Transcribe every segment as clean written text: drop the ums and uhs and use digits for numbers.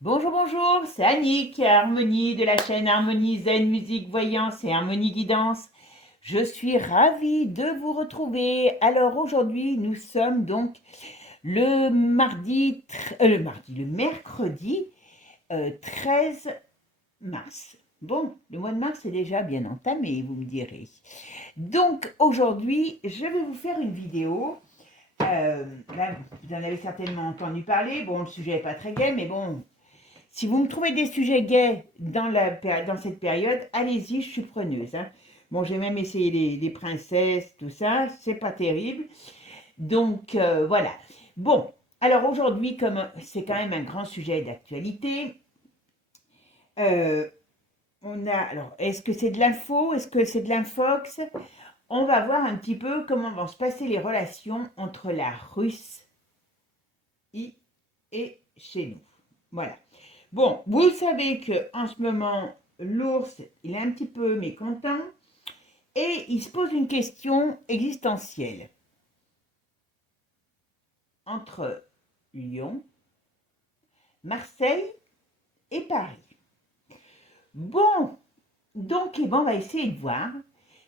Bonjour, bonjour, c'est Annick, Harmonie de la chaîne Harmonie Zen Musique Voyance et Harmonie Guidance. Je suis ravie de vous retrouver. Alors aujourd'hui, nous sommes donc le mercredi 13 mars. Bon, le mois de mars est déjà bien entamé, vous me direz. Donc aujourd'hui, je vais vous faire une vidéo. Là, vous en avez certainement entendu parler. Bon, le sujet n'est pas très gai, mais bon, si vous me trouvez des sujets gays dans cette période, allez-y, je suis preneuse, hein. Bon, j'ai même essayé les princesses, tout ça, c'est pas terrible. Donc, voilà. Bon, alors aujourd'hui, comme c'est quand même un grand sujet d'actualité, euh, alors, est-ce que c'est de l'info? Est-ce que c'est de l'infox? On va voir un petit peu comment vont se passer les relations entre la Russie et chez nous. Voilà. Bon, vous savez que en ce moment, l'ours, il est un petit peu mécontent et il se pose une question existentielle entre Lyon, Marseille et Paris. Bon, donc on va essayer de voir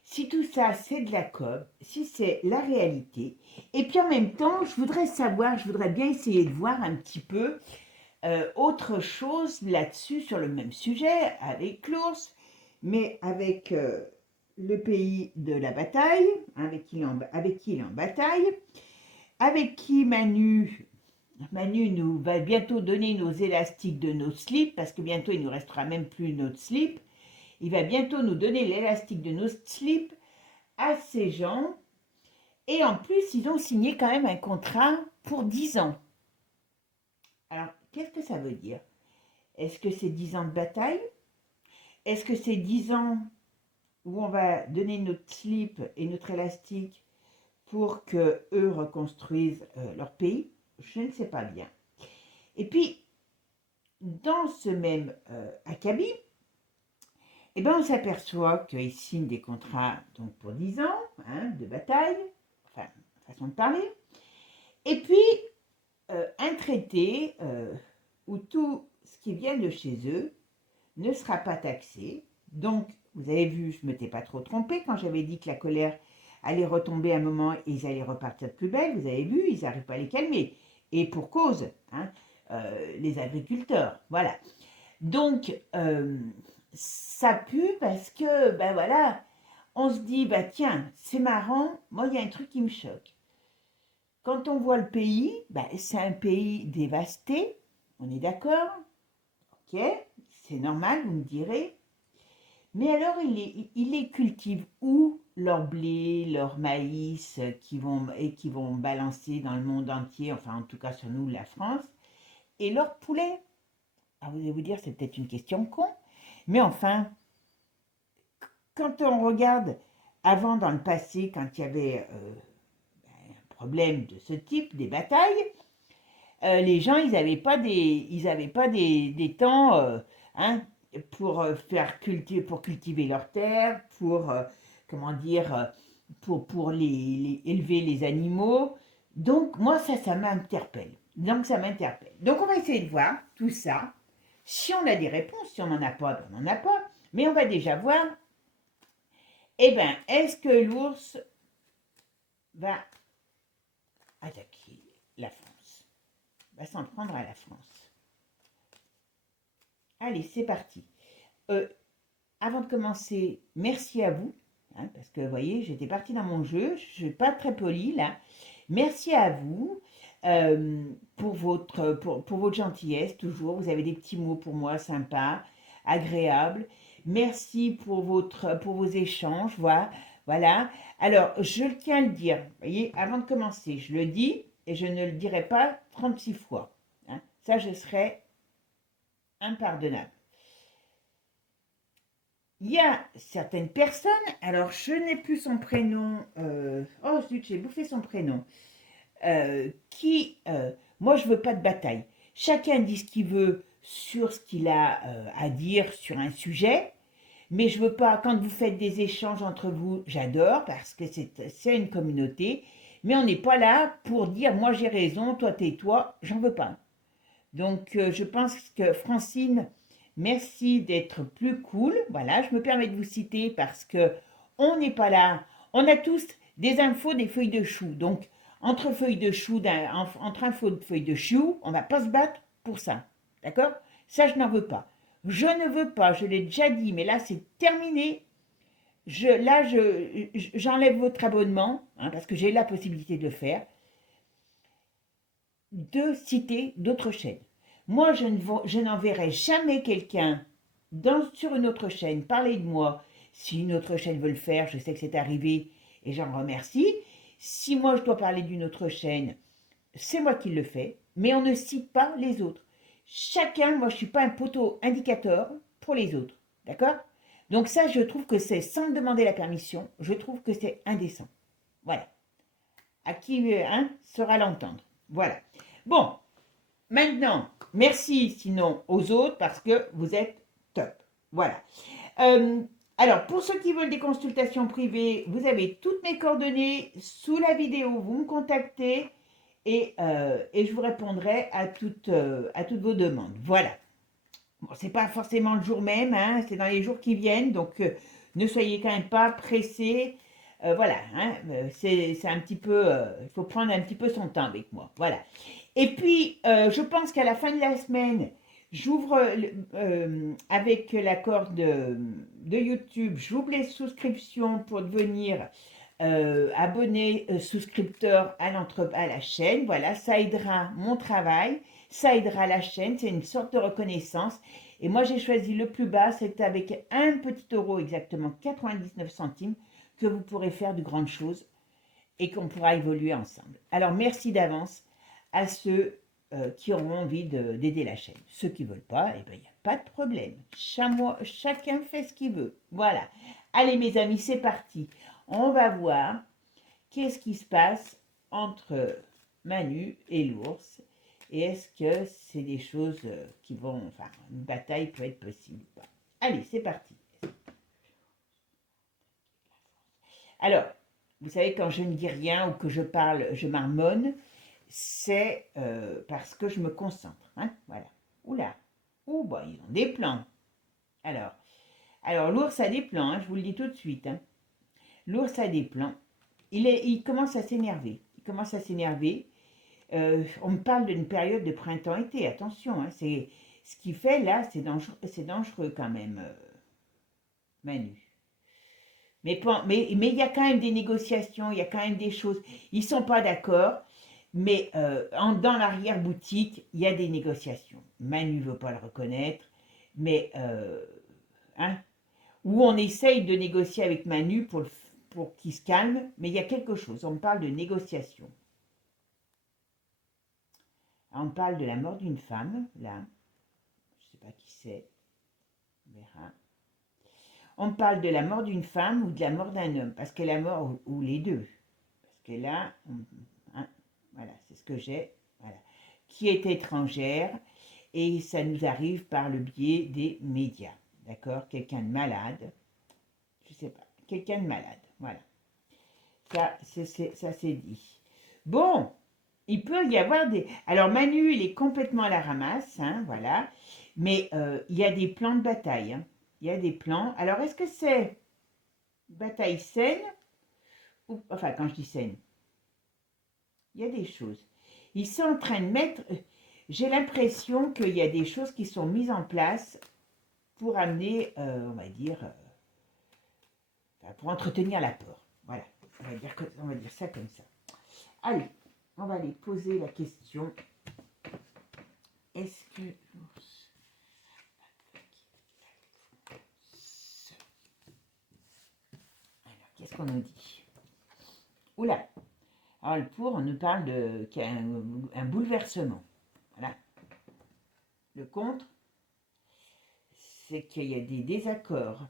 si tout ça c'est de la com, si c'est la réalité. Et puis en même temps, je voudrais bien essayer de voir un petit peu autre chose là-dessus, sur le même sujet, avec l'ours, mais avec le pays de la bataille, avec qui il est en bataille, avec qui Manu nous va bientôt donner nos élastiques de nos slips, parce que bientôt il ne nous restera même plus notre slip. Il va bientôt nous donner l'élastique de nos slips à ces gens. Et en plus, ils ont signé quand même un contrat pour 10 ans. Alors, qu'est-ce que ça veut dire? Est-ce que c'est 10 ans de bataille? Est-ce que c'est 10 ans où on va donner notre slip et notre élastique pour que eux reconstruisent leur pays? Je ne sais pas bien. Et puis, dans ce même acabit, eh ben, on s'aperçoit qu'ils signent des contrats donc pour 10 ans, hein, de bataille, enfin, façon de parler, et puis un traité où tout ce qui vient de chez eux ne sera pas taxé. Donc, vous avez vu, je ne m'étais pas trop trompée quand j'avais dit que la colère allait retomber un moment et ils allaient repartir de plus belle. Vous avez vu, ils n'arrivent pas à les calmer. Et pour cause, hein, les agriculteurs. Voilà. Donc, ça pue parce que, ben voilà, on se dit, bah tiens, c'est marrant, moi, il y a un truc qui me choque. Quand on voit le pays, ben, c'est un pays dévasté, on est d'accord? Ok, c'est normal, vous me direz. Mais alors, ils les cultivent où, leur blé, leur maïs qui vont balancer dans le monde entier, enfin en tout cas sur nous, la France, et leur poulet? Alors vous allez vous dire, c'est peut-être une question con, mais enfin, quand on regarde avant dans le passé, quand il y avait un problème de ce type, des batailles, les gens, ils avaient pas des temps, hein, pour pour cultiver leurs terres, pour, comment dire, pour élever les animaux. Donc, moi, ça m'interpelle. Donc, ça m'interpelle. Donc, on va essayer de voir tout ça. Si on a des réponses, si on n'en a pas, ben, on n'en a pas. Mais on va déjà voir, eh ben, est-ce que l'ours va attaquer la France? Va s'en prendre à la France. Allez, c'est parti. Euh, Avant de commencer, merci à vous, hein, parce que vous voyez, j'étais partie dans mon jeu, je ne suis pas très polie là. Merci à vous pour votre gentillesse, toujours. Vous avez des petits mots pour moi sympas, agréables. Merci pour vos échanges, voilà. Voilà. Alors, je le tiens à le dire, vous voyez, avant de commencer, je le dis et je ne le dirai pas 36 fois, hein. Ça, je serais impardonnable. Il y a certaines personnes, alors je n'ai plus son prénom, oh zut, j'ai bouffé son prénom, moi je veux pas de bataille. Chacun dit ce qu'il veut sur ce qu'il a à dire sur un sujet, mais je veux pas, quand vous faites des échanges entre vous, j'adore parce que c'est une communauté, mais on n'est pas là pour dire moi j'ai raison, toi tais-toi, j'en veux pas. Donc, je pense que Francine, merci d'être plus cool. Voilà, je me permets de vous citer parce que on n'est pas là. On a tous des infos, des feuilles de chou. Donc, entre feuilles de chou, entre infos de feuilles de chou, on va pas se battre pour ça. D'accord? Ça, je n'en veux pas. Je ne veux pas, je l'ai déjà dit, mais là, c'est terminé. J'enlève votre abonnement, hein, parce que j'ai la possibilité de le faire, de citer d'autres chaînes. Moi, je n'enverrai jamais quelqu'un sur une autre chaîne parler de moi. Si une autre chaîne veut le faire, je sais que c'est arrivé et j'en remercie. Si moi je dois parler d'une autre chaîne, c'est moi qui le fais, mais on ne cite pas les autres. Chacun, moi je ne suis pas un poteau indicateur pour les autres. D'accord? Donc ça, je trouve que c'est, sans me demander la permission, je trouve que c'est indécent. Voilà. À qui saura l'entendre. Voilà. Bon, maintenant, merci sinon aux autres parce que vous êtes top. Voilà. Euh, alors, pour ceux qui veulent des consultations privées, vous avez toutes mes coordonnées sous la vidéo. Vous me contactez et je vous répondrai à toutes vos demandes. Voilà. Bon, c'est pas forcément le jour même, hein, c'est dans les jours qui viennent, donc ne soyez quand même pas pressés. Voilà, hein, c'est un petit peu, il faut prendre un petit peu son temps avec moi. Voilà. Et puis, je pense qu'à la fin de la semaine, j'ouvre avec l'accord de YouTube, j'ouvre les souscriptions pour devenir abonné, souscripteur à la chaîne. Voilà, ça aidera mon travail, ça aidera la chaîne, c'est une sorte de reconnaissance. Et moi, j'ai choisi le plus bas, c'est avec un petit euro, exactement 99 centimes, que vous pourrez faire de grandes choses et qu'on pourra évoluer ensemble. Alors, merci d'avance à ceux qui auront envie d'aider la chaîne. Ceux qui ne veulent pas, eh ben, il n'y a pas de problème. Chacun fait ce qu'il veut. Voilà. Allez, mes amis, c'est parti. On va voir qu'est-ce qui se passe entre Manu et l'ours. Et est-ce que c'est des choses qui vont... Enfin, une bataille peut être possible ou pas. Allez, c'est parti. Alors, vous savez, quand je ne dis rien ou que je parle, je marmonne, c'est parce que je me concentre. Hein, voilà. Oula. Ouh, bah, ils ont des plans. Alors l'ours a des plans, hein, je vous le dis tout de suite. Hein. L'ours a des plans. Il commence à s'énerver. Il commence à s'énerver. On me parle d'une période de printemps-été. Attention, hein, c'est ce qu'il fait là, c'est dangereux quand même, Manu. Mais il y a quand même des négociations, il y a quand même des choses. Ils sont pas d'accord, mais dans l'arrière-boutique, il y a des négociations. Manu veut pas le reconnaître, mais hein, où on essaye de négocier avec Manu pour qu'il se calme, mais il y a quelque chose. On parle de négociation. On parle de la mort d'une femme, là. Je ne sais pas qui c'est. On verra. On parle de la mort d'une femme ou de la mort d'un homme, parce que la mort, ou les deux. Parce que là, hein, voilà, c'est ce que j'ai. Voilà. Qui est étrangère, et ça nous arrive par le biais des médias. D'accord? Quelqu'un de malade. Je ne sais pas. Quelqu'un de malade. Voilà. Ça c'est dit. Bon, il peut y avoir des... Alors Manu, il est complètement à la ramasse, hein, voilà. Mais il y a des plans de bataille. Hein. Il y a des plans. Alors est-ce que c'est bataille saine ou... Enfin, quand je dis saine, il y a des choses. Ils sont en train de mettre... J'ai l'impression qu'il y a des choses qui sont mises en place pour amener, on va dire, pour entretenir la peur. Voilà, on va dire ça comme ça. Allez, on va aller poser la question. Est-ce que... Alors, qu'est-ce qu'on nous dit? Oula. Alors, le pour, on nous parle qu'il y a un bouleversement. Voilà. Le contre, c'est qu'il y a des désaccords.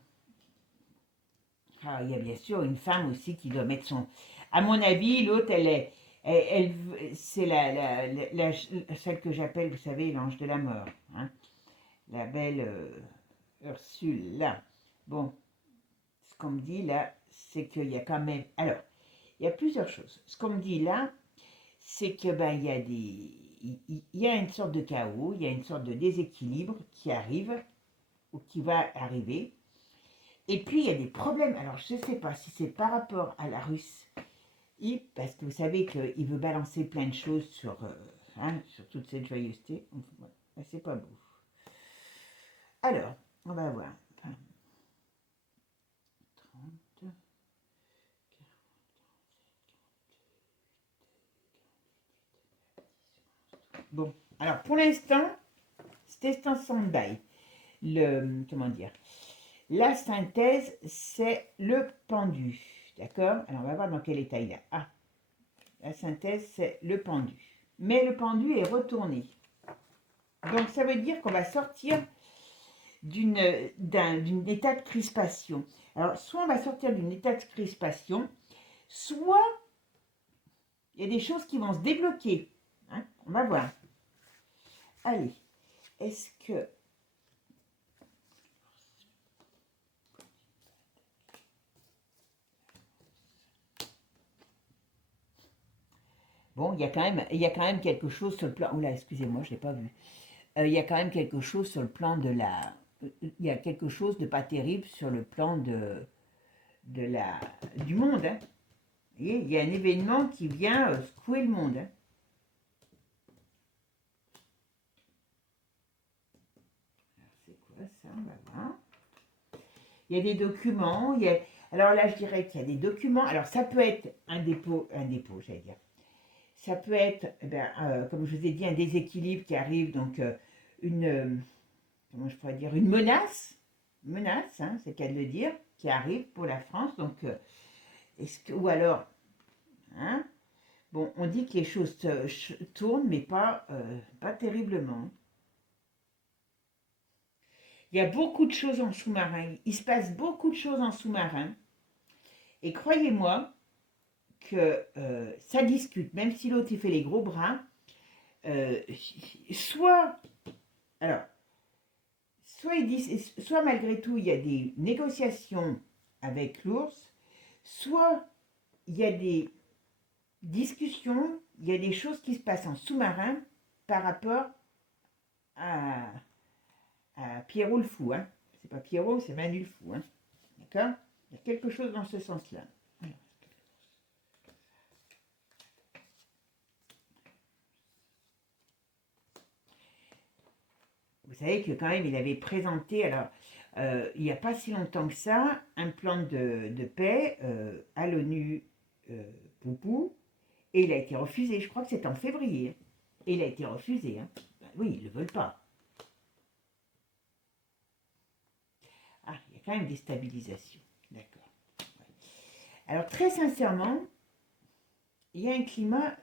Alors, il y a bien sûr une femme aussi qui doit mettre son... À mon avis, l'autre, c'est celle que j'appelle, vous savez, l'ange de la mort. Hein, la belle Ursule, là. Bon, ce qu'on me dit là, c'est qu'il y a quand même... Alors, il y a plusieurs choses. Ce qu'on me dit là, c'est que il y a des... il y a une sorte de chaos, il y a une sorte de déséquilibre qui arrive ou qui va arriver. Et puis il y a des problèmes. Alors je ne sais pas si c'est par rapport à la Russie, parce que vous savez qu'il veut balancer plein de choses sur toute cette joyeuseté. C'est pas beau. Alors, on va voir. 30. Bon, alors pour l'instant, c'est en stand-by. Comment dire, la synthèse, c'est le pendu. D'accord? Alors on va voir dans quel état il est. Ah, la synthèse, c'est le pendu. Mais le pendu est retourné. Donc ça veut dire qu'on va sortir d'une état de crispation. Alors soit on va sortir d'une état de crispation, soit il y a des choses qui vont se débloquer. Hein? On va voir. Allez, est-ce que... Bon, il y a quand même quelque chose sur le plan... Oula, excusez-moi, je ne l'ai pas vu. Il y a quand même quelque chose sur le plan de la... Il y a quelque chose de pas terrible sur le plan du monde. Hein. Vous voyez, il y a un événement qui vient secouer le monde. Hein. C'est quoi ça? On va voir. Il y a des documents. Alors là, je dirais qu'il y a des documents. Alors ça peut être un dépôt, j'allais dire. Ça peut être, comme je vous ai dit, un déséquilibre qui arrive, donc comment je pourrais dire, une menace, hein, c'est qu'à le dire, qui arrive pour la France. Donc, ou alors, hein, bon, on dit que les choses tournent, mais pas terriblement. Il y a beaucoup de choses en sous-marin. Il se passe beaucoup de choses en sous-marin. Et croyez-moi que ça discute, même si l'autre il fait les gros bras. Soit, alors, soit malgré tout il y a des négociations avec l'ours, soit il y a des discussions, il y a des choses qui se passent en sous-marin par rapport à Pierrot le fou. Hein. C'est pas Pierrot, c'est Manu le fou. Hein. D'accord? Il y a quelque chose dans ce sens-là. Vous savez que quand même, il avait présenté, alors, il n'y a pas si longtemps que ça, un plan de paix à l'ONU, Poupou, et il a été refusé. Je crois que c'était en février. Et il a été refusé. Hein. Ben oui, ils ne le veulent pas. Ah, il y a quand même des stabilisations. D'accord. Ouais. Alors, très sincèrement, il y a un climat,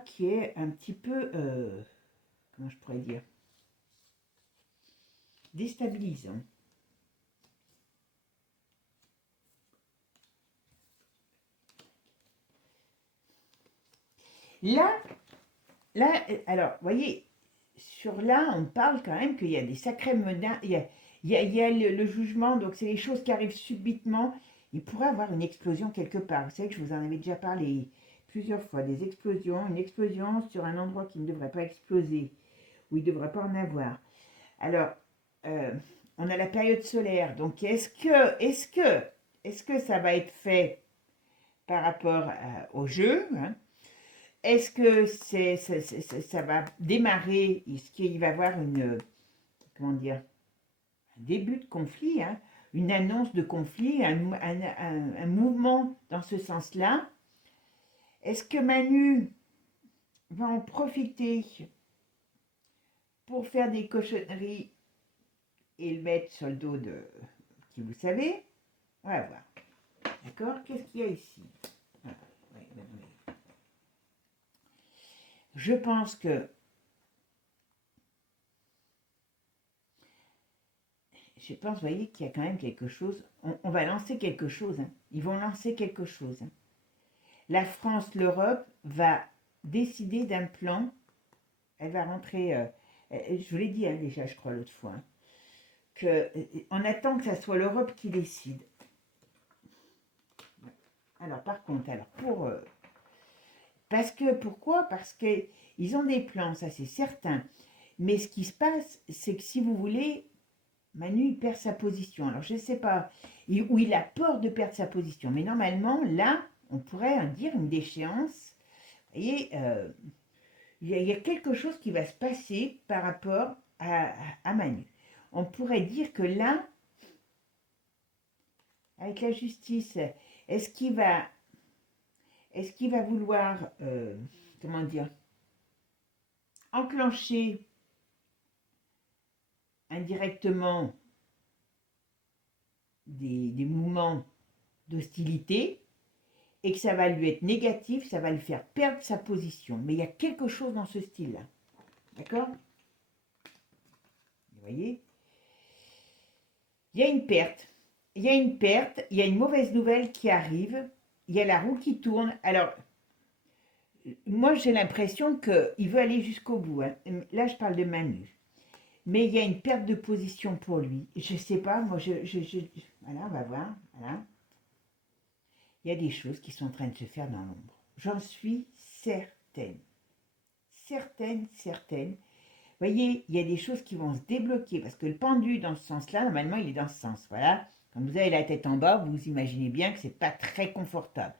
qui est un petit peu, comment je pourrais dire, déstabilisant. Là, alors, vous voyez, sur là, on parle quand même qu'il y a des sacrés menaces. Il y a le jugement, donc c'est les choses qui arrivent subitement. Il pourrait avoir une explosion quelque part. Vous savez que je vous en avais déjà parlé plusieurs fois. Des explosions, une explosion sur un endroit qui ne devrait pas exploser, où il ne devrait pas en avoir. Alors, on a la période solaire. Donc, est-ce que ça va être fait par rapport au jeu, hein? Est-ce que ça va démarrer? Est-ce qu'il va y avoir comment dire, un début de conflit, hein, une annonce de conflit, un mouvement dans ce sens-là? Est-ce que Manu va en profiter pour faire des cochonneries et le mettre sur le dos de qui vous savez? On va voir. D'accord? Qu'est-ce qu'il y a ici? Voilà. Ouais. Je pense que vous voyez, qu'il y a quand même quelque chose. On va lancer quelque chose. Hein. Ils vont lancer quelque chose. Hein. La France, l'Europe va décider d'un plan. Elle va rentrer. Je vous l'ai dit hein, déjà, je crois, l'autre fois. Hein, on attend que ça soit l'Europe qui décide. Alors, par contre, Parce que, pourquoi? Parce qu'ils ont des plans, ça c'est certain. Mais ce qui se passe, c'est que si vous voulez, Manu il perd sa position. Alors je ne sais pas, où il a peur de perdre sa position. Mais normalement, là, on pourrait dire une déchéance. Vous voyez, il y a quelque chose qui va se passer par rapport à Manu. On pourrait dire que là, avec la justice, est-ce qu'il va, est-ce qu'il va vouloir, comment dire, enclencher indirectement des mouvements d'hostilité et que ça va lui être négatif, ça va lui faire perdre sa position. Mais il y a quelque chose dans ce style-là. D'accord? Vous voyez? Il y a une perte. Il y a une perte, il y a une mauvaise nouvelle qui arrive, il y a la roue qui tourne. Alors, moi j'ai l'impression qu'il veut aller jusqu'au bout. Hein. Là, je parle de Manu. Mais il y a une perte de position pour lui. Je ne sais pas, moi, voilà, on va voir. Voilà. Il y a des choses qui sont en train de se faire dans l'ombre. J'en suis certaine. Certaine. Vous voyez, il y a des choses qui vont se débloquer parce que le pendu dans ce sens-là, normalement, il est dans ce sens. Voilà. Quand vous avez la tête en bas, vous imaginez bien que ce n'est pas très confortable.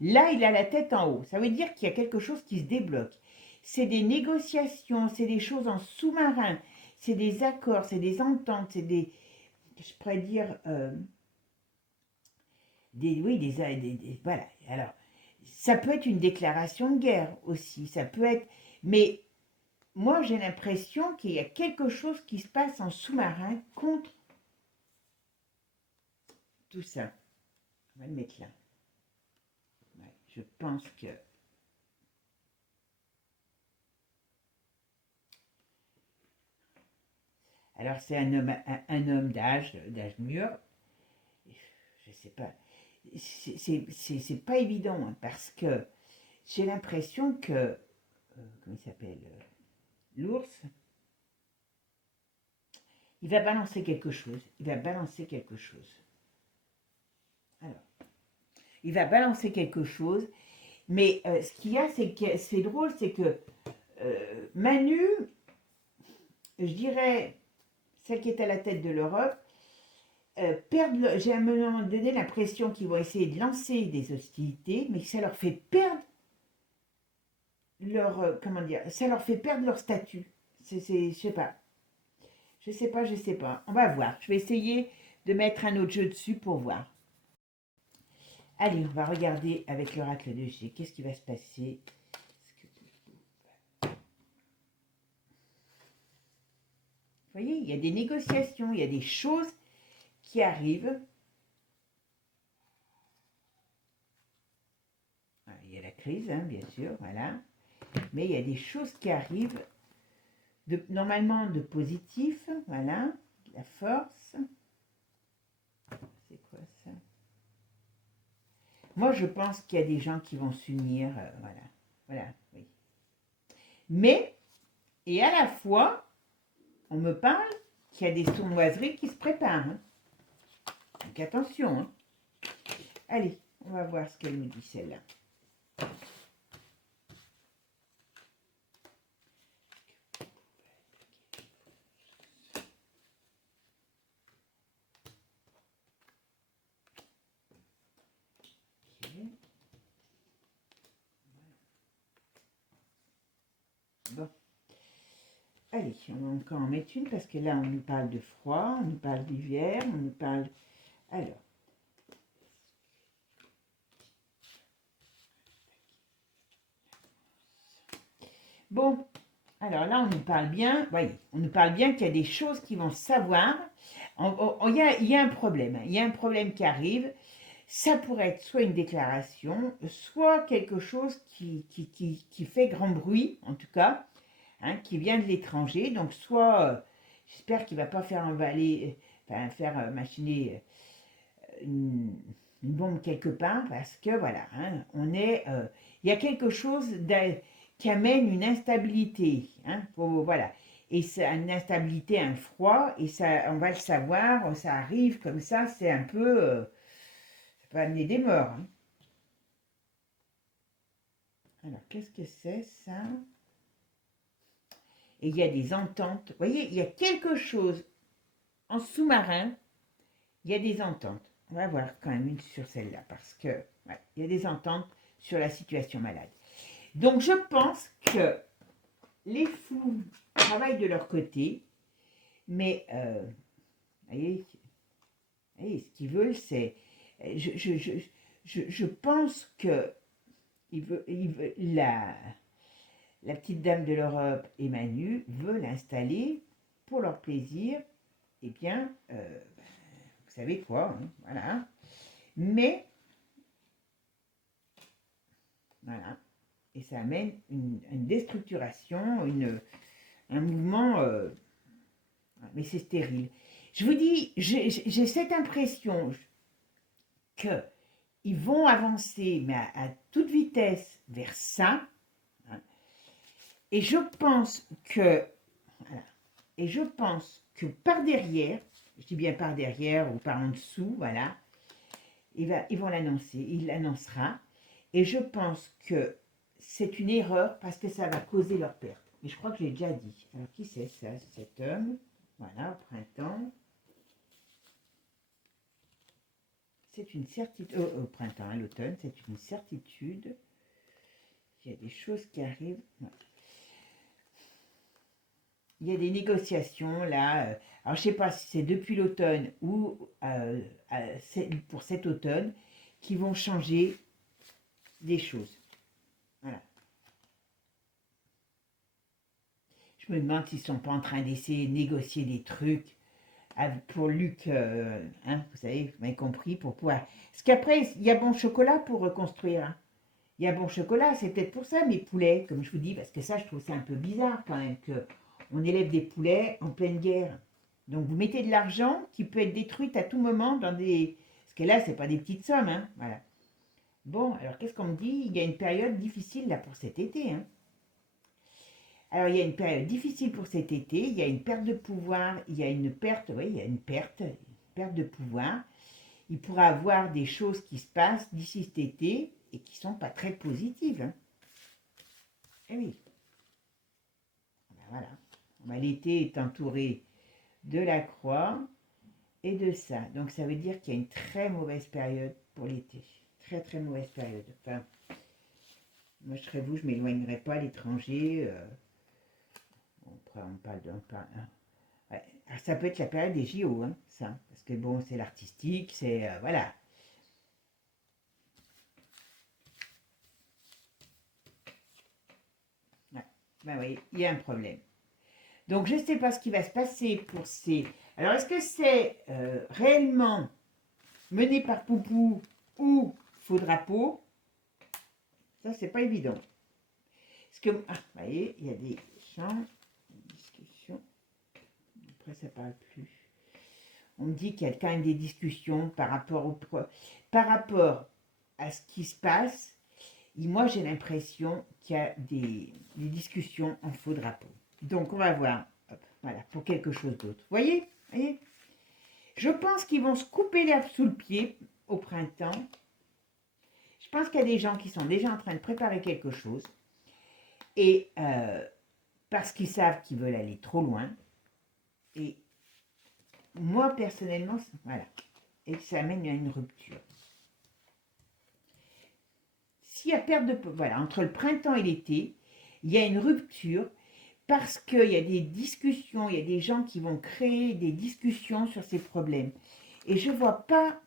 Là, il a la tête en haut. Ça veut dire qu'il y a quelque chose qui se débloque. C'est des négociations, c'est des choses en sous-marin, c'est des accords, c'est des ententes, c'est des, je pourrais dire, voilà. Alors, ça peut être une déclaration de guerre aussi, ça peut être, mais moi j'ai l'impression qu'il y a quelque chose qui se passe en sous-marin contre tout ça. On va le mettre là. Ouais, je pense que... Alors c'est un homme d'âge mûr. Je sais pas. C'est pas évident hein, parce que j'ai l'impression que... comment il s'appelle l'ours, il va balancer quelque chose. Il va balancer quelque chose. Alors, il va balancer quelque chose. Mais ce qu'il y a, c'est que c'est drôle, c'est que Manu, je dirais, celle qui est à la tête de l'Europe, j'ai à un moment donné l'impression qu'ils vont essayer de lancer des hostilités, mais que ça leur fait perdre leur, comment dire, ça leur fait perdre leur statut. Je sais pas. Je sais pas. On va voir. Je vais essayer de mettre un autre jeu dessus pour voir. Allez, on va regarder avec l'oracle de G. Qu'est-ce qui va se passer? Vous voyez, il y a des négociations, il y a des choses qui arrivent. Il y a la crise, hein, bien sûr, voilà. Mais il y a des choses qui arrivent, normalement de positif, voilà, la force. C'est quoi ça? Moi, je pense qu'il y a des gens qui vont s'unir, voilà, oui. Mais, et à la fois, on me parle qu'il y a des sournoiseries qui se préparent. Hein. Donc attention. Hein. Allez, on va voir ce qu'elle nous dit celle-là. Bon. Allez, on va encore en mettre une parce que là, on nous parle de froid, on nous parle d'hiver, on nous parle... Alors. Bon, alors là, on nous parle bien, voyez, on nous parle bien qu'il y a des choses qui vont savoir. Il y a un problème, hein, il y a un problème qui arrive. Ça pourrait être soit une déclaration, soit quelque chose qui fait grand bruit, en tout cas, hein, qui vient de l'étranger. Donc, soit, j'espère qu'il ne va pas faire machiner une bombe quelque part, parce que voilà, hein, il y a quelque chose qui amène une instabilité, hein, voilà. Et c'est une instabilité, un froid, et ça, on va le savoir, ça arrive comme ça, c'est un peu, ça peut amener des morts. Hein. Alors, qu'est-ce que c'est ça? Et il y a des ententes. Vous voyez, il y a quelque chose en sous-marin, il y a des ententes. On va voir quand même une sur celle-là, parce que ouais, il y a des ententes sur la situation malade. Donc, je pense que les fous travaillent de leur côté, mais voyez, ce qu'ils veulent, c'est... Je pense que la petite dame de l'Europe et Manu veulent installer, pour leur plaisir, eh bien, vous savez quoi, hein, voilà. Mais, voilà, et ça amène une déstructuration, un mouvement, mais c'est stérile. Je vous dis, j'ai cette impression qu'ils vont avancer, mais à toute vitesse vers ça. Hein, et je pense que, voilà, et je pense que par derrière, je dis bien par derrière ou par en dessous, voilà, ils vont l'annoncer, il l'annoncera. Et je pense que c'est une erreur parce que ça va causer leur perte. Mais je crois que j'ai déjà dit. Alors qui c'est ça, cet homme? Voilà, au printemps. C'est une certitude, au printemps, à l'automne, c'est une certitude. Il y a des choses qui arrivent. Voilà. Il y a des négociations là. Alors je ne sais pas si c'est depuis l'automne ou pour cet automne qui vont changer des choses. Voilà. Je me demande s'ils ne sont pas en train d'essayer de négocier des trucs pour Luc, hein, vous savez, vous m'avez compris, pour pouvoir... Parce qu'après, il y a Bon Chocolat pour reconstruire. Hein. Il y a Bon Chocolat, c'est peut-être pour ça mes poulets, comme je vous dis, parce que ça, je trouve ça un peu bizarre quand même, qu'on élève des poulets en pleine guerre. Donc vous mettez de l'argent qui peut être détruit à tout moment dans des... Parce que là, c'est pas des petites sommes, hein, voilà. Bon, alors qu'est-ce qu'on me dit? Il y a une période difficile là pour cet été, hein. Alors, il y a une période difficile pour cet été, il y a une perte de pouvoir, il y a une perte, oui, il y a une perte de pouvoir. Il pourra avoir des choses qui se passent d'ici cet été et qui ne sont pas très positives. Hein. Eh oui. Ben voilà. Ben, l'été est entouré de la croix et de ça. Donc, ça veut dire qu'il y a une très mauvaise période pour l'été. Très, très mauvaise période. Enfin, moi, je serais vous, je ne m'éloignerais pas à l'étranger. On parle d'un... Ouais. Alors, ça peut être la période des JO, hein, ça. Parce que bon, c'est l'artistique, c'est... voilà. Ouais. Ben oui, il y a un problème. Donc, je ne sais pas ce qui va se passer pour ces... Alors, est-ce que c'est réellement mené par Poupou ou Faux Drapeau? Ça, c'est pas évident. Parce que, vous voyez, il y a des champs, des discussions. Après, ça parle plus. On me dit qu'il y a quand même des discussions par rapport à ce qui se passe. Et moi, j'ai l'impression qu'il y a des discussions en faux drapeau. Donc, on va voir. Hop, voilà, pour quelque chose d'autre. Voyez, je pense qu'ils vont se couper l'herbe sous le pied au printemps. Je pense qu'il y a des gens qui sont déjà en train de préparer quelque chose. Et parce qu'ils savent qu'ils veulent aller trop loin. Et moi, personnellement, voilà. Et ça amène à une rupture. S'il y a perte de... Voilà, entre le printemps et l'été, il y a une rupture parce qu'il y a des discussions, il y a des gens qui vont créer des discussions sur ces problèmes. Et je ne vois pas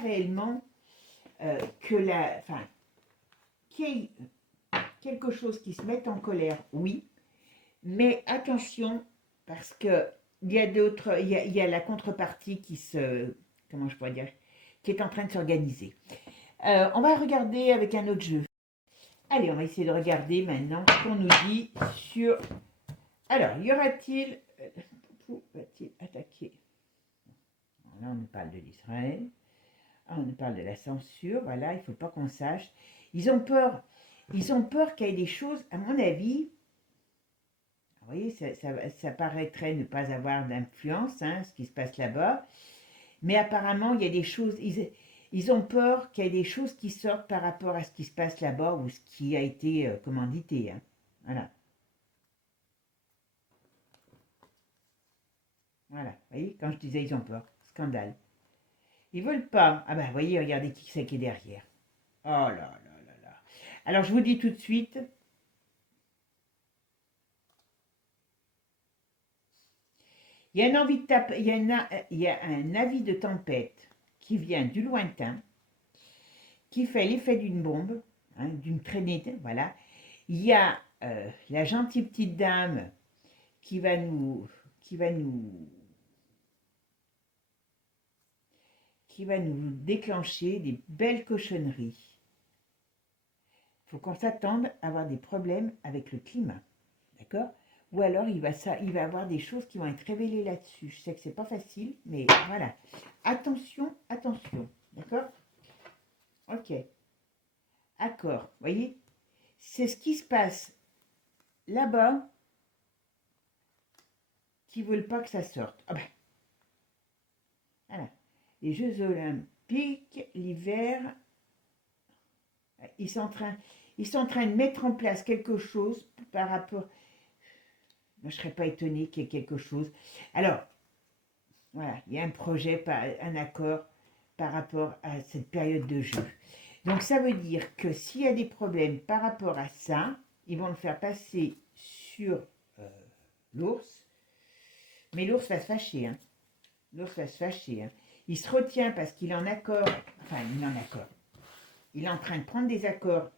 réellement que qu'il y ait quelque chose qui se mette en colère, oui, mais attention, parce que il y a d'autres, il y a la contrepartie qui se, comment je pourrais dire, qui est en train de s'organiser. On va regarder avec un autre jeu. Allez, on va essayer de regarder maintenant ce qu'on nous dit sur... Alors, y aura-t-il... va-t-il attaquer? Là, on nous parle de l'Israël. On nous parle de la censure. Voilà, il ne faut pas qu'on sache. Ils ont peur qu'il y ait des choses, à mon avis... Vous voyez, ça paraîtrait ne pas avoir d'influence, hein, ce qui se passe là-bas. Mais apparemment, il y a des choses... Ils ont peur qu'il y ait des choses qui sortent par rapport à ce qui se passe là-bas ou ce qui a été commandité. Hein. Voilà. Voilà. Vous voyez, quand je disais ils ont peur. Scandale. Ils veulent pas. Ah bah, vous voyez, regardez qui c'est qui est derrière. Oh là là là là. Alors, je vous dis tout de suite, il y a, un il y a un avis de tempête qui vient du lointain, qui fait l'effet d'une bombe, hein, d'une traînée, voilà. Il y a la gentille petite dame qui va nous, qui va nous, qui va nous déclencher des belles cochonneries. Il faut qu'on s'attende à avoir des problèmes avec le climat, d'accord? Ou alors il va avoir des choses qui vont être révélées là-dessus. Je sais que c'est pas facile, mais voilà. Attention, attention, d'accord? Ok, accord, voyez? C'est ce qui se passe là-bas qui ne veulent pas que ça sorte. Ah ben, voilà. Les Jeux Olympiques, l'hiver, ils sont en train de mettre en place quelque chose par rapport. Moi, je ne serais pas étonnée qu'il y ait quelque chose. Alors, voilà, il y a un projet, un accord par rapport à cette période de jeu. Donc, ça veut dire que s'il y a des problèmes par rapport à ça, ils vont le faire passer sur l'ours. Mais l'ours va se fâcher. Hein. L'ours va se fâcher. Hein. Il se retient parce qu'il est en accord. Enfin, il est en accord. Il est en train de prendre des accords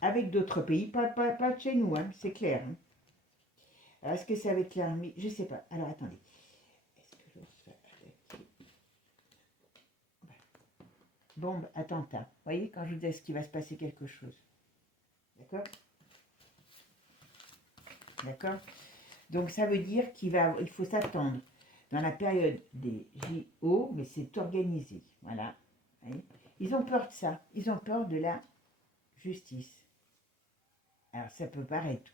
avec d'autres pays, pas de chez nous, hein, c'est clair. Hein. Alors, est-ce que c'est avec l'armée? Je ne sais pas. Alors, attendez. Est-ce que l'ours va attaquer? Bombe, attentat. Vous voyez, quand je vous dis qu'il va se passer quelque chose. D'accord? D'accord? Donc, ça veut dire qu'il faut s'attendre dans la période des JO, mais c'est organisé. Voilà. Voyez, ils ont peur de ça. Ils ont peur de la justice. Alors, ça peut paraître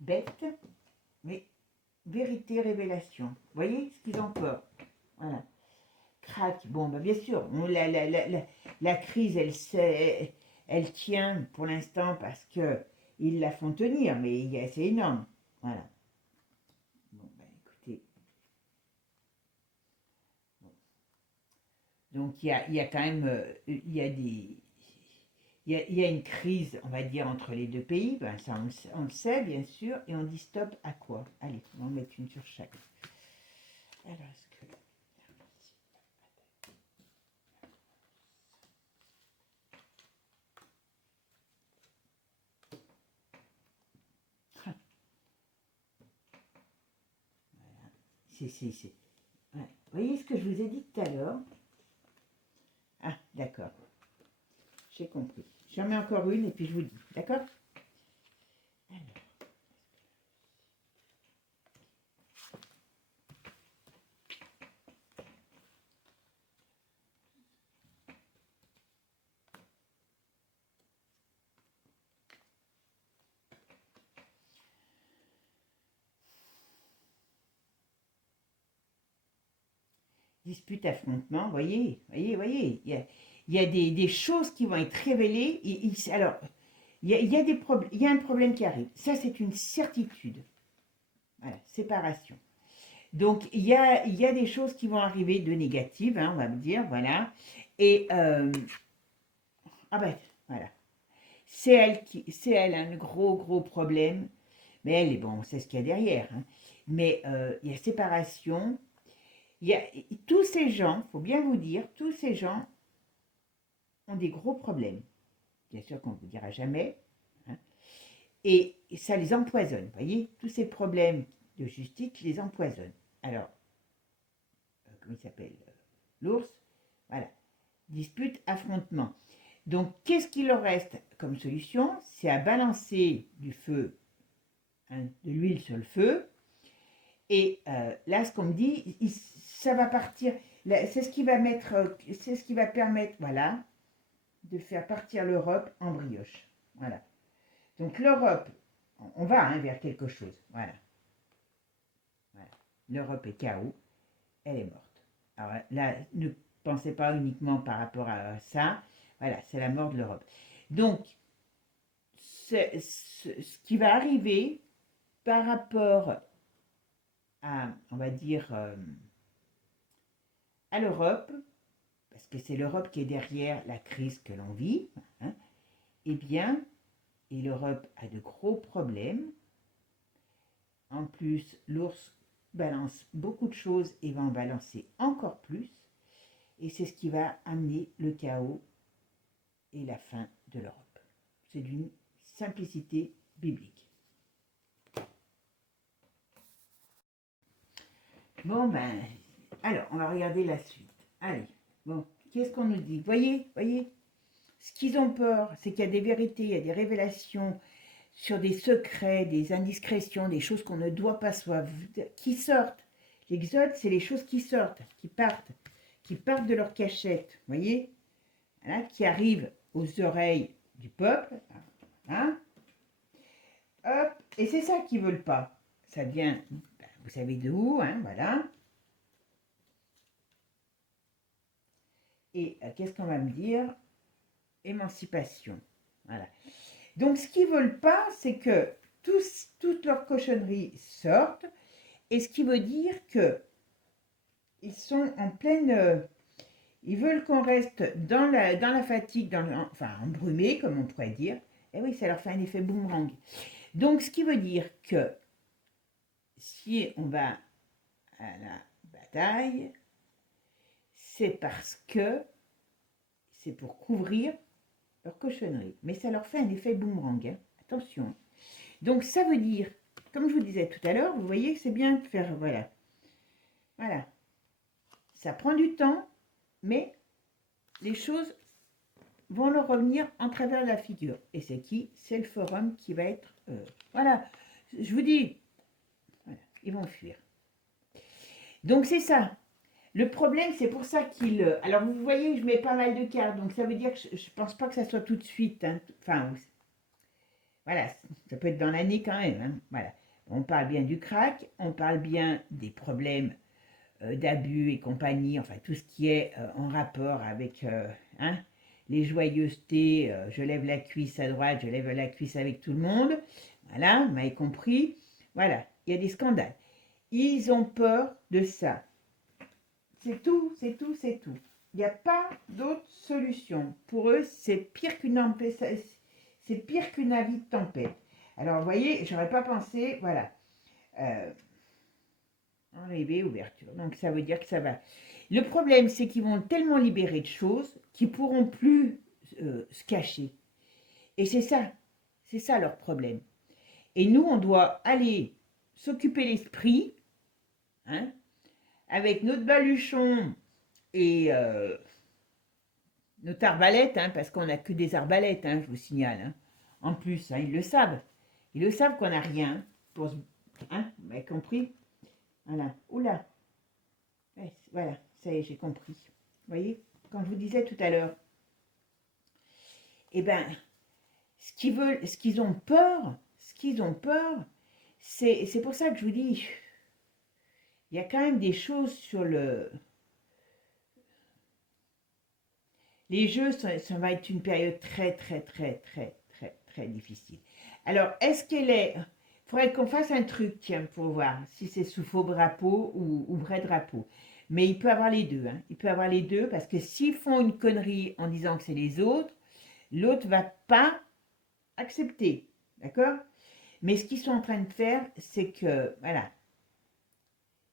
bête, mais vérité, révélation. Vous voyez ce qu'ils ont peur. Voilà. Crac. Bon, bah bien sûr, la crise, elle tient pour l'instant parce que ils la font tenir, mais c'est énorme. Voilà. Bon, bah écoutez. Bon. Donc, il y a quand même, il y a des, il y a une crise, on va dire, entre les deux pays, ben, ça on le sait bien sûr, et on dit stop à quoi? Allez, on va en mettre une sur chaque. Alors, est-ce que... C'est... Ouais. Vous voyez ce que je vous ai dit tout à l'heure? Ah, d'accord. J'ai compris. J'en mets encore une et puis je vous dis. D'accord? Alors. Dispute, affrontement, voyez, voyez. Il y a des choses qui vont être révélées. Alors, il y a il y a un problème qui arrive. Ça, c'est une certitude. Voilà, séparation. Donc, il y a des choses qui vont arriver de négatives, hein, on va me dire, voilà. Et, ah ben, voilà. C'est elle, un gros problème. Mais elle est bon, on sait ce qu'il y a derrière. Hein. Mais il y a séparation. Il y a, tous ces gens, il faut bien vous dire, tous ces gens ont des gros problèmes. Bien sûr qu'on ne vous dira jamais. Hein. Et ça les empoisonne. Vous voyez, tous ces problèmes de justice les empoisonnent. Alors, comment il s'appelle? L'ours. Voilà. Dispute, affrontement. Donc, qu'est-ce qu'il leur reste comme solution? C'est à balancer du feu, hein, de l'huile sur le feu. Et là, ce qu'on me dit, ça va partir. C'est ce qui va c'est ce qui va permettre, voilà, de faire partir l'Europe en brioche. Voilà. Donc l'Europe, on va hein, vers quelque chose. Voilà. Voilà. L'Europe est KO, elle est morte. Alors là, pensez pas uniquement par rapport à ça. Voilà, c'est la mort de l'Europe. Donc, ce qui va arriver par rapport à, on va dire, à l'Europe, parce que c'est l'Europe qui est derrière la crise que l'on vit, hein, eh bien, et l'Europe a de gros problèmes. En plus, l'ours balance beaucoup de choses et va en balancer encore plus. Et c'est ce qui va amener le chaos et la fin de l'Europe. C'est d'une simplicité biblique. Bon ben, alors on va regarder la suite. Allez, bon, qu'est-ce qu'on nous dit? Voyez, ce qu'ils ont peur, c'est qu'il y a des vérités, il y a des révélations sur des secrets, des indiscrétions, des choses qu'on ne doit pas savoir, qui sortent. L'exode, c'est les choses qui sortent, qui partent de leur cachette, voyez, voilà, qui arrivent aux oreilles du peuple, hein, hop, et c'est ça qu'ils veulent pas. Ça vient, vous savez d'où, hein, voilà. Et qu'est-ce qu'on va me dire? Émancipation, voilà. Donc, ce qu'ils veulent pas, c'est que toutes leurs cochonneries sortent, et ce qui veut dire que ils sont en pleine... ils veulent qu'on reste dans la fatigue, enfin embrumé, comme on pourrait dire. Et oui, ça leur fait un effet boomerang. Donc, ce qui veut dire que si on va à la bataille, c'est parce que c'est pour couvrir leur cochonnerie. Mais ça leur fait un effet boomerang, hein. Attention. Donc, ça veut dire, comme je vous disais tout à l'heure, vous voyez que c'est bien de faire, voilà. Voilà. Ça prend du temps, mais les choses vont leur revenir en travers de la figure. Et c'est qui? C'est le forum qui va être... voilà, je vous dis, voilà, ils vont fuir. Donc c'est ça. Le problème, c'est pour ça qu'ils... alors vous voyez, je mets pas mal de cartes, donc ça veut dire que je ne pense pas que ça soit tout de suite. Hein. Enfin, voilà, ça peut être dans l'année quand même. Hein. Voilà. On parle bien du crack, on parle bien des problèmes d'abus et compagnie, enfin tout ce qui est en rapport avec hein, les joyeusetés, je lève la cuisse à droite, je lève la cuisse avec tout le monde, voilà, vous m'avez compris, voilà, il y a des scandales. Ils ont peur de ça. C'est tout, c'est tout, c'est tout. Il n'y a pas d'autre solution. Pour eux, c'est pire qu'une avis de tempête. Alors, vous voyez, j'aurais pas pensé, voilà. Arrivée, ouverture. Donc, ça veut dire que ça va. Le problème, c'est qu'ils vont tellement libérer de choses qu'ils ne pourront plus se cacher. Et c'est ça leur problème. Et nous, on doit aller s'occuper l'esprit, hein, avec notre baluchon et notre arbalète, hein, parce qu'on n'a que des arbalètes, hein, je vous signale. Hein. En plus, hein, ils le savent. Ils le savent qu'on n'a rien. Pour, hein, vous m'avez compris? Voilà. Oula. Ouais, voilà, ça y est, j'ai compris. Vous voyez, quand je vous disais tout à l'heure, eh bien, ce qu'ils ont peur, c'est pour ça que je vous dis, il y a quand même des choses sur le... Les jeux, ça va être une période très, très, très, très, très, très difficile. Alors, est-ce qu'elle est... Il faudrait qu'on fasse un truc, tiens, pour voir si c'est sous faux drapeau ou vrai drapeau. Mais il peut avoir les deux. Hein. Il peut avoir les deux parce que s'ils font une connerie en disant que c'est les autres, l'autre ne va pas accepter. D'accord? Mais ce qu'ils sont en train de faire, c'est que, voilà,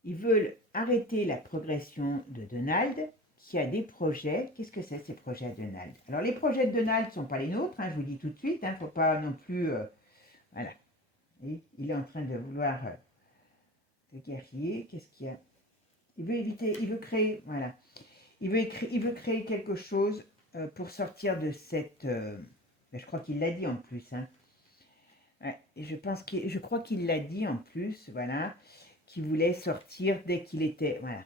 ils veulent arrêter la progression de Donald, qui a des projets. Qu'est-ce que c'est ces projets de Donald? Alors, les projets de Donald ne sont pas les nôtres, hein, je vous dis tout de suite. Il ne faut pas non plus... voilà. Et il est en train de vouloir... le guerrier, qu'est-ce qu'il y a? Il veut éviter, il veut créer, voilà. Il veut créer quelque chose pour sortir de cette... je crois qu'il l'a dit en plus. Hein. Ouais, et je crois qu'il l'a dit en plus, voilà, qu'il voulait sortir dès qu'il était... Voilà.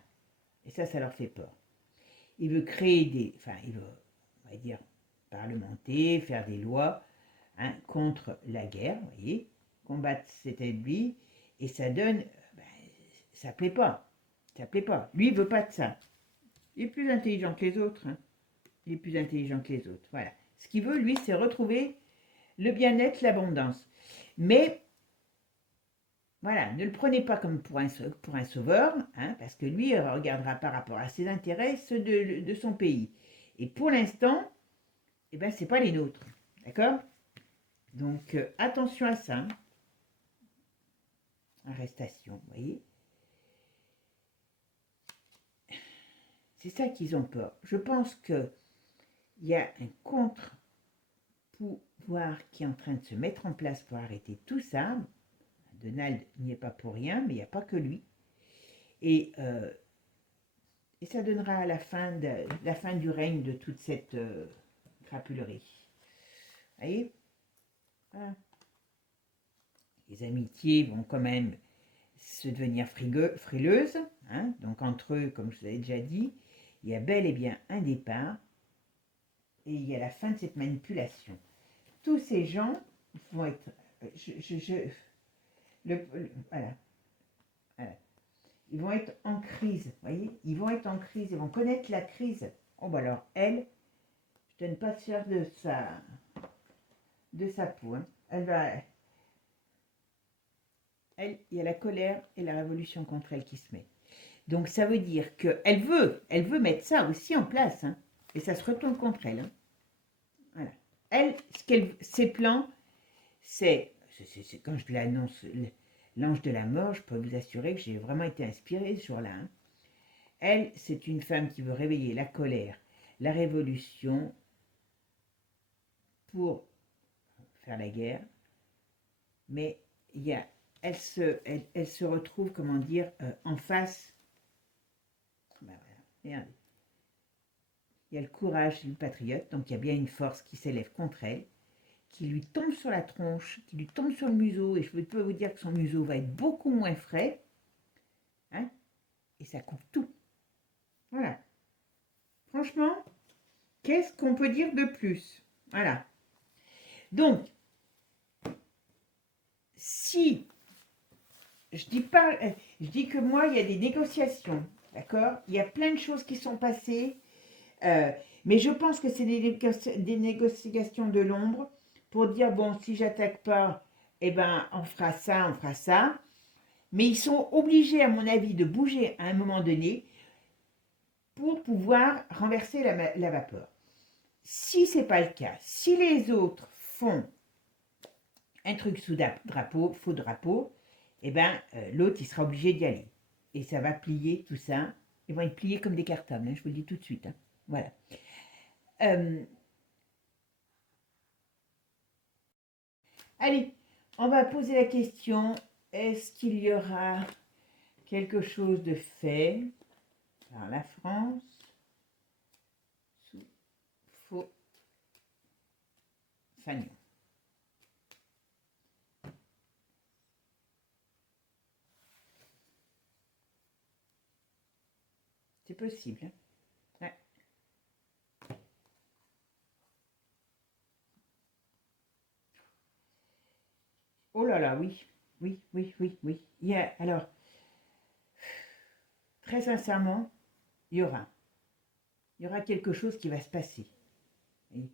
Et ça leur fait peur. Il veut créer des... Enfin, il veut, on va dire, parlementer, faire des lois hein, contre la guerre, vous voyez, combattre cet ennemi, et ça donne... ça plaît pas. Ça plaît pas. Lui, il veut pas de ça. Il est plus intelligent que les autres. Hein. Il est plus intelligent que les autres. Voilà. Ce qu'il veut, lui, c'est retrouver le bien-être, l'abondance. Mais, voilà, ne le prenez pas comme pour un sauveur, hein, parce que lui, il regardera par rapport à ses intérêts, ceux de son pays. Et pour l'instant, eh ben, ce n'est pas les nôtres. D'accord? Donc, attention à ça. Arrestation, vous voyez? C'est ça qu'ils ont peur. Je pense qu'il y a un contre-pouvoir qui est en train de se mettre en place pour arrêter tout ça. Donald n'y est pas pour rien, mais il n'y a pas que lui. Et ça donnera la fin du règne de toute cette crapulerie. Vous voyez? Voilà. Les amitiés vont quand même se devenir frileuses. Hein? Donc entre eux, comme je vous avais déjà dit, il y a bel et bien un départ. Et il y a la fin de cette manipulation. Tous ces gens vont être... voilà. Ils vont être en crise, vous voyez? Ils vont être en crise, ils vont connaître la crise. Oh, bah alors, elle, je ne donne pas fière de sa peau. Hein. Il y a la colère et la révolution contre elle qui se met. Donc, ça veut dire qu'elle veut mettre ça aussi en place. Hein, et ça se retourne contre elle. Hein. Voilà. Elle, ses plans, c'est quand je l'annonce, l'ange de la mort, je peux vous assurer que j'ai vraiment été inspirée ce jour-là. Hein. Elle, c'est une femme qui veut réveiller la colère, la révolution pour faire la guerre. Mais elle se retrouve, comment dire, en face. Ben voilà, regardez. Il y a le courage du patriote, donc il y a bien une force qui s'élève contre elle, qui lui tombe sur la tronche, qui lui tombe sur le museau, et je peux vous dire que son museau va être beaucoup moins frais, hein, et ça coupe tout. Voilà. Franchement, qu'est-ce qu'on peut dire de plus? Voilà. Donc, si je dis que moi, il y a des négociations, d'accord? Il y a plein de choses qui sont passées, mais je pense que c'est des négociations de l'ombre pour dire, bon, si j'attaque pas, eh ben, on fera ça, on fera ça. Mais ils sont obligés, à mon avis, de bouger à un moment donné pour pouvoir renverser la vapeur. Si ce n'est pas le cas, si les autres font un truc sous drapeau, faux drapeau, eh ben, l'autre, il sera obligé d'y aller. Et ça va plier tout ça. Ils vont être pliés comme des cartables, hein, je vous le dis tout de suite. Hein. Voilà. Allez, on va poser la question, est-ce qu'il y aura quelque chose de fait par la France sous faux fanion? C'est possible. Hein. Ouais. Oh là là, oui. Oui, oui, oui, oui. Alors, très sincèrement, il y aura quelque chose qui va se passer. Oui.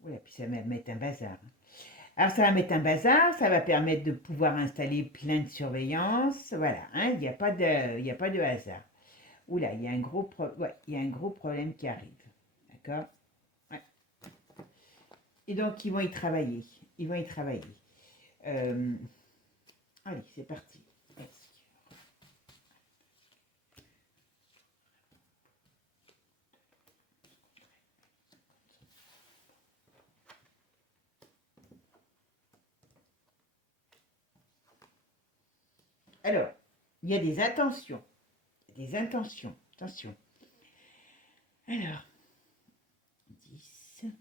Voilà, puis ça va mettre un bazar. Alors ça va mettre un bazar, ça va permettre de pouvoir installer plein de surveillance. Voilà, hein, il n'y a pas de hasard. Oula, il y a un gros problème qui arrive. D'accord? Ouais. Et donc, ils vont y travailler. Allez, c'est parti. Merci. Alors, il y a des intentions. Attention. Alors, 10, 25,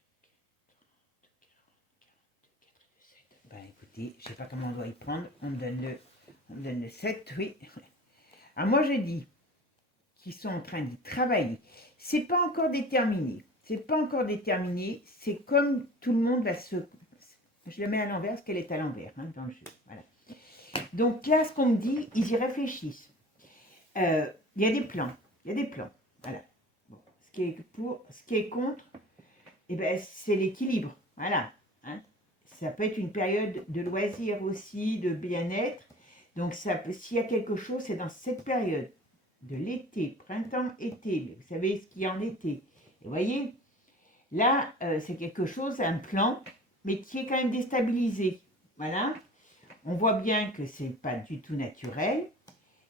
30, 40, 42, 47. Ben écoutez, je ne sais pas comment on doit y prendre. On me donne le 7, oui. Alors moi je dis qu'ils sont en train d'y travailler. C'est pas encore déterminé. C'est comme tout le monde va se... Je la mets à l'envers parce qu'elle est à l'envers hein, dans le jeu. Voilà. Donc là, ce qu'on me dit, ils y réfléchissent. Il y a des plans. Il y a des plans. Voilà. Bon. Ce qui est pour, ce qui est contre, eh ben, c'est l'équilibre. Voilà. Hein. Ça peut être une période de loisir aussi, de bien-être. Donc, s'il y a quelque chose, c'est dans cette période de l'été, printemps, été. Vous savez ce qu'il y a en été. Et vous voyez, là, c'est quelque chose, un plan, mais qui est quand même déstabilisé. Voilà. On voit bien que c'est pas du tout naturel.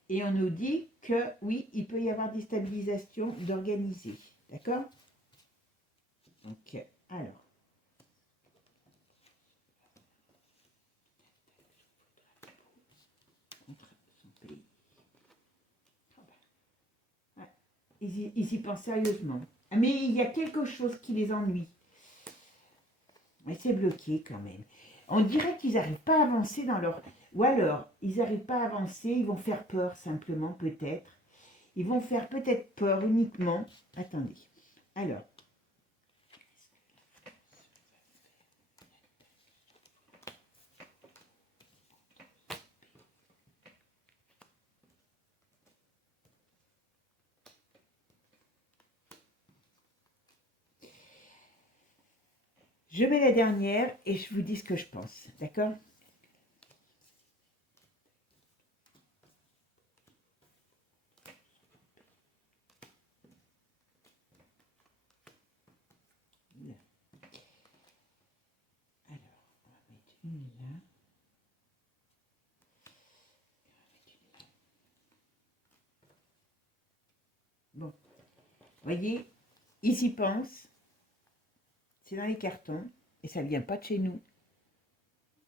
Et on nous dit que oui, il peut y avoir déstabilisation d'organiser. D'accord? Donc, alors. Ils y pensent sérieusement. Mais il y a quelque chose qui les ennuie. Mais c'est bloqué quand même. On dirait qu'ils n'arrivent pas à avancer dans leur... Ou alors, ils n'arrivent pas à avancer, ils vont faire peur simplement, peut-être. Ils vont faire peut-être peur uniquement. Attendez. Alors. Je mets la dernière et je vous dis ce que je pense. D'accord? Alors, on va mettre une là. Bon, voyez, ils y pensent, c'est dans les cartons, et ça ne vient pas de chez nous.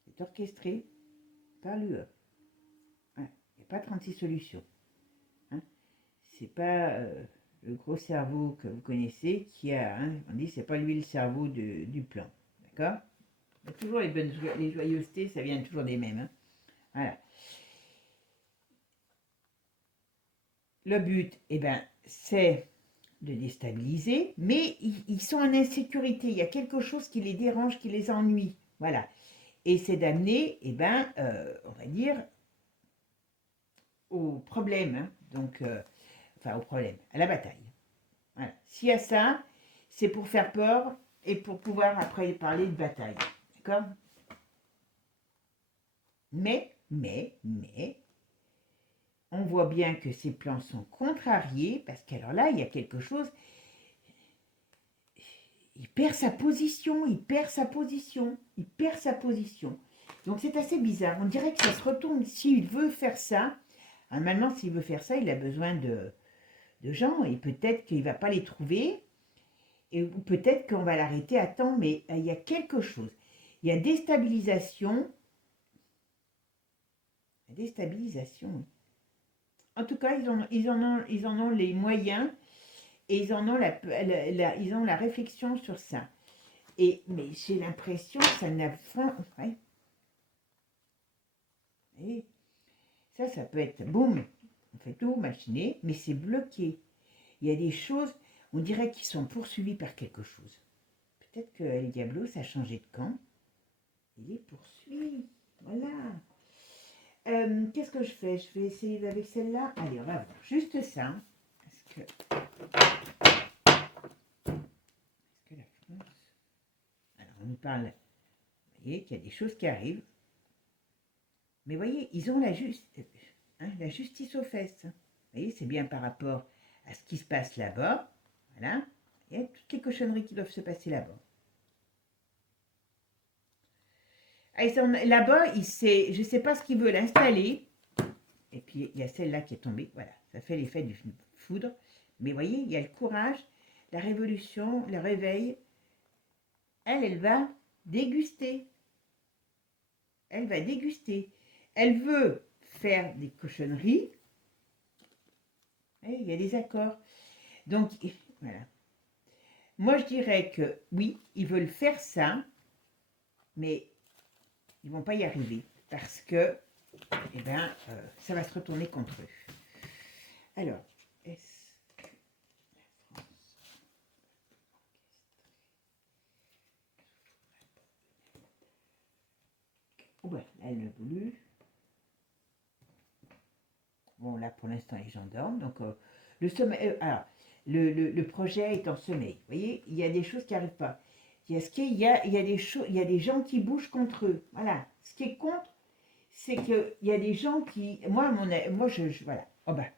C'est orchestré par l'UE. Il n'y a pas 36 solutions. Hein. C'est pas le gros cerveau que vous connaissez qui a, hein, on dit c'est pas lui le cerveau du plan. D'accord? Toujours les joyeusetés, ça vient toujours des mêmes. Hein. Voilà. Le but, eh ben, c'est de déstabiliser, mais ils sont en insécurité. Il y a quelque chose qui les dérange, qui les ennuie. Voilà. Et c'est d'amener, eh ben, on va dire, au problème. Hein. Donc, enfin, au problème, à la bataille. Voilà. S'il y a ça, c'est pour faire peur et pour pouvoir après parler de bataille. D'accord? Mais, on voit bien que ces plans sont contrariés parce qu'alors là, il y a quelque chose. Il perd sa position, il perd sa position, il perd sa position. Donc c'est assez bizarre. On dirait que ça se retourne. S'il veut faire ça, maintenant s'il veut faire ça, il a besoin de gens et peut-être qu'il ne va pas les trouver. Et peut-être qu'on va l'arrêter à temps, mais il y a quelque chose. Il y a déstabilisation. Déstabilisation. En tout cas, ils en ont les moyens et ils en ont ils ont la réflexion sur ça. Mais j'ai l'impression que ça n'a pas... Ouais. Et ça peut être boum, on fait tout machiner, mais c'est bloqué. Il y a des choses, on dirait qu'ils sont poursuivis par quelque chose. Peut-être que El Diablo, ça a changé de camp. Il est poursuivi. Voilà. Qu'est-ce que je fais? Je vais essayer avec celle-là. Allez, on va voir. Juste ça. Est-ce que la France... Alors, on nous parle... Vous voyez qu'il y a des choses qui arrivent. Mais vous voyez, ils ont la justice aux fesses. Vous voyez, c'est bien par rapport à ce qui se passe là-bas. Voilà. Il y a toutes les cochonneries qui doivent se passer là-bas. Là-bas, je ne sais pas ce qu'ils veulent installer. Et puis, il y a celle-là qui est tombée. Voilà, ça fait l'effet du foudre. Mais vous voyez, il y a le courage, la révolution, le réveil. Elle va déguster. Elle va déguster. Elle veut faire des cochonneries. Et il y a des accords. Donc, voilà. Moi, je dirais que oui, ils veulent faire ça, mais ils ne vont pas y arriver parce que, eh ben, ça va se retourner contre eux. Alors, est-ce que la France... Ouais, elle ne voulu. Bon, là, pour l'instant, les gens dorment. Donc, le sommeil. Alors, le projet est en sommeil. Vous voyez, il y a des choses qui n'arrivent pas. Il y a des gens qui bougent contre eux. Voilà. Ce qui est contre, c'est qu'il y a des gens qui. Moi, voilà. Oh ben,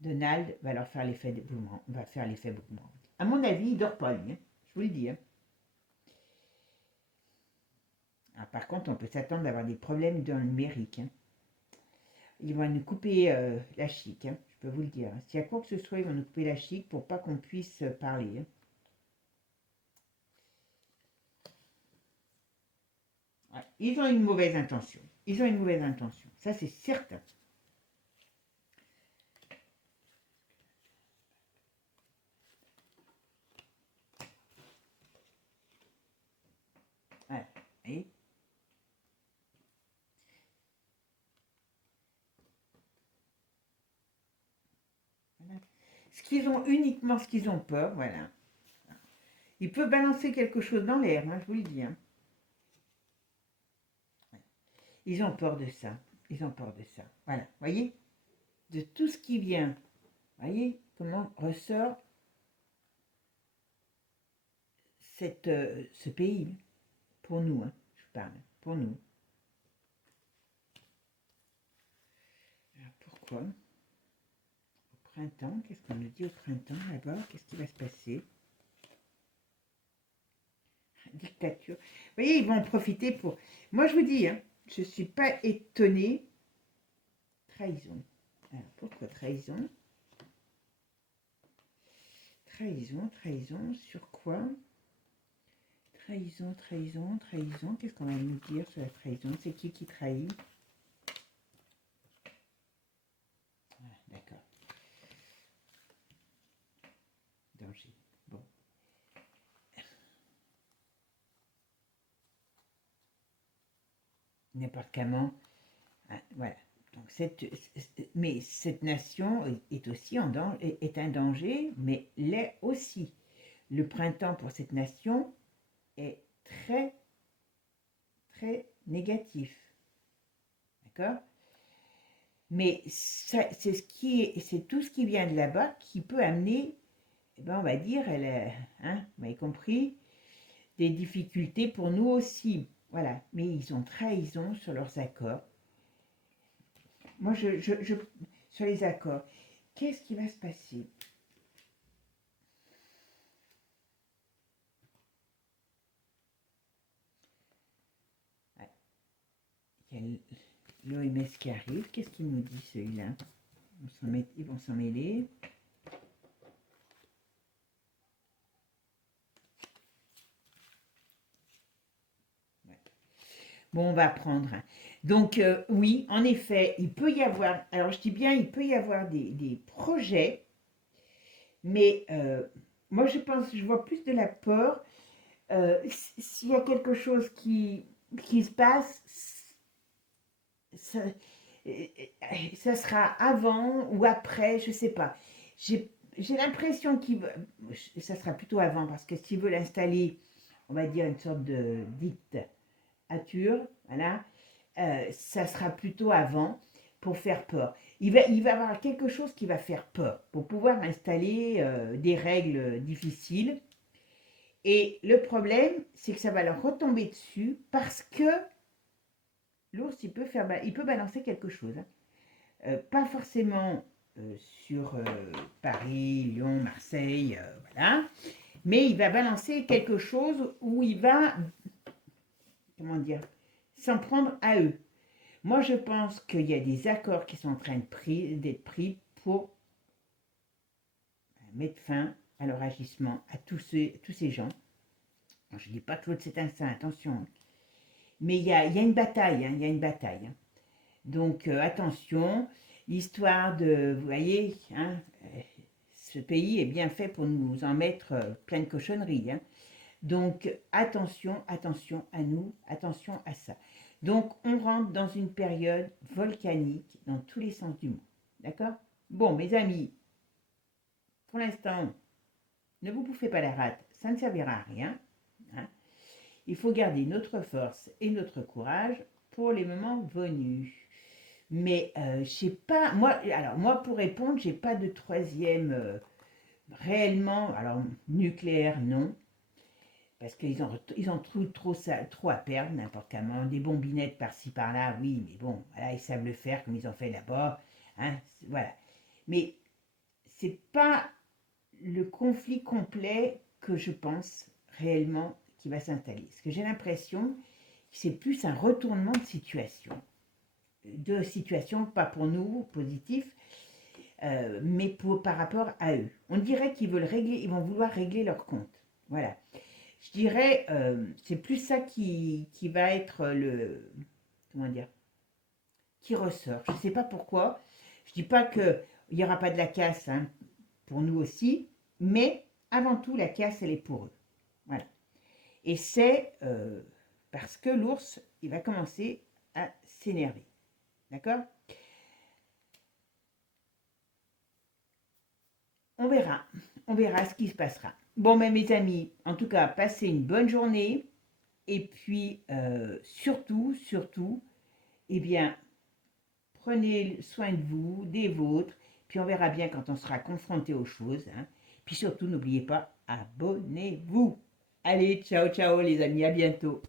Donald va leur faire l'effet de boomerang. Va faire l'effet boomerang. À mon avis, il dort pas, lui. Hein. Je vous le dis. Hein. Ah, par contre, on peut s'attendre d'avoir des problèmes dans le numérique. Hein. Ils vont nous couper la chic, hein, je peux vous le dire. S'il y a quoi que ce soit, ils vont nous couper la chic pour pas qu'on puisse parler. Hein. Ouais. Ils ont une mauvaise intention. Ils ont une mauvaise intention. Ça, c'est certain. Ouais. Et voilà. Uniquement ce qu'ils ont peur, voilà. Ils peuvent balancer quelque chose dans l'air, hein, je vous le dis. Hein. Ils ont peur de ça. Ils ont peur de ça. Voilà, voyez, de tout ce qui vient. Voyez comment ressort ce pays pour nous. Hein, je parle pour nous. Alors, pourquoi? Au printemps, qu'est-ce qu'on nous dit au printemps là-bas? Qu'est-ce qui va se passer? Dictature. Vous voyez, ils vont en profiter pour. Moi, je vous dis, hein, je ne suis pas étonnée. Trahison. Alors, pourquoi trahison? Trahison, sur quoi? Trahison. Qu'est-ce qu'on va nous dire sur la trahison? C'est qui trahit? Ah, d'accord. Danger. Bon. N'importe comment. Ah, voilà. Donc mais cette nation est aussi est un danger, mais l'est aussi. Le printemps pour cette nation est très, très négatif. D'accord? Mais c'est tout ce qui vient de là-bas qui peut amener, eh ben, on va dire, hein, vous m'avez compris, des difficultés pour nous aussi. Voilà. Mais ils ont trahison sur leurs accords. Moi, sur les accords, qu'est-ce qui va se passer? Il y a l'OMS qui arrive. Qu'est-ce qu'il nous dit celui-là? Ils vont s'en mêler. Ouais. Bon, on va prendre. Donc, oui, en effet, il peut y avoir, alors je dis bien, il peut y avoir des projets, mais moi je vois plus de la peur. S'il y a quelque chose qui se passe, ça, ça sera avant ou après, je ne sais pas. J'ai l'impression ça sera plutôt avant, parce que s'ils veulent installer, on va dire, une sorte de dictature, voilà, ça sera plutôt avant pour faire peur. Il va y avoir quelque chose qui va faire peur pour pouvoir installer des règles difficiles. Et le problème, c'est que ça va leur retomber dessus parce que l'ours, il peut balancer quelque chose. Hein. Pas forcément sur Paris, Lyon, Marseille, voilà. Mais il va balancer quelque chose où il va, comment dire, s'en prendre à eux. Moi, je pense qu'il y a des accords qui sont en train d'être pris pour mettre fin à leur agissement, à tous ces gens. Alors, je ne dis pas que l'autre c'est un saint, attention. Mais il y a une bataille, hein, il y a une bataille. Hein. Donc, attention, l'histoire de, vous voyez, hein, ce pays est bien fait pour nous en mettre plein de cochonneries. Hein. Donc, attention à nous, attention à ça. Donc, on rentre dans une période volcanique dans tous les sens du monde. D'accord? Bon, mes amis, pour l'instant, ne vous bouffez pas la rate, ça ne servira à rien. Hein. Il faut garder notre force et notre courage pour les moments venus. Mais je sais pas, moi, alors moi pour répondre, j'ai pas de troisième réellement, alors nucléaire non, parce ils ont trop à perdre n'importe comment, des bombinettes par-ci par-là, oui, mais bon, voilà, ils savent le faire comme ils ont fait là-bas, hein, voilà. Mais c'est pas le conflit complet que je pense réellement qui va s'installer. Parce que j'ai l'impression que c'est plus un retournement de situation, pas pour nous, positif, mais par rapport à eux. On dirait ils vont vouloir régler leur compte. Voilà. Je dirais, c'est plus ça qui va être comment dire, qui ressort. Je ne sais pas pourquoi. Je ne dis pas qu'il n'y aura pas de la casse, hein, pour nous aussi, mais avant tout, la casse, elle est pour eux. Voilà. Et c'est parce que l'ours, il va commencer à s'énerver. D'accord? On verra. On verra ce qui se passera. Bon, ben, mes amis, en tout cas, passez une bonne journée. Et puis, surtout, eh bien, prenez soin de vous, des vôtres. Puis on verra bien quand on sera confronté aux choses, hein. Puis surtout, n'oubliez pas, abonnez-vous. Allez, ciao, ciao les amis, à bientôt.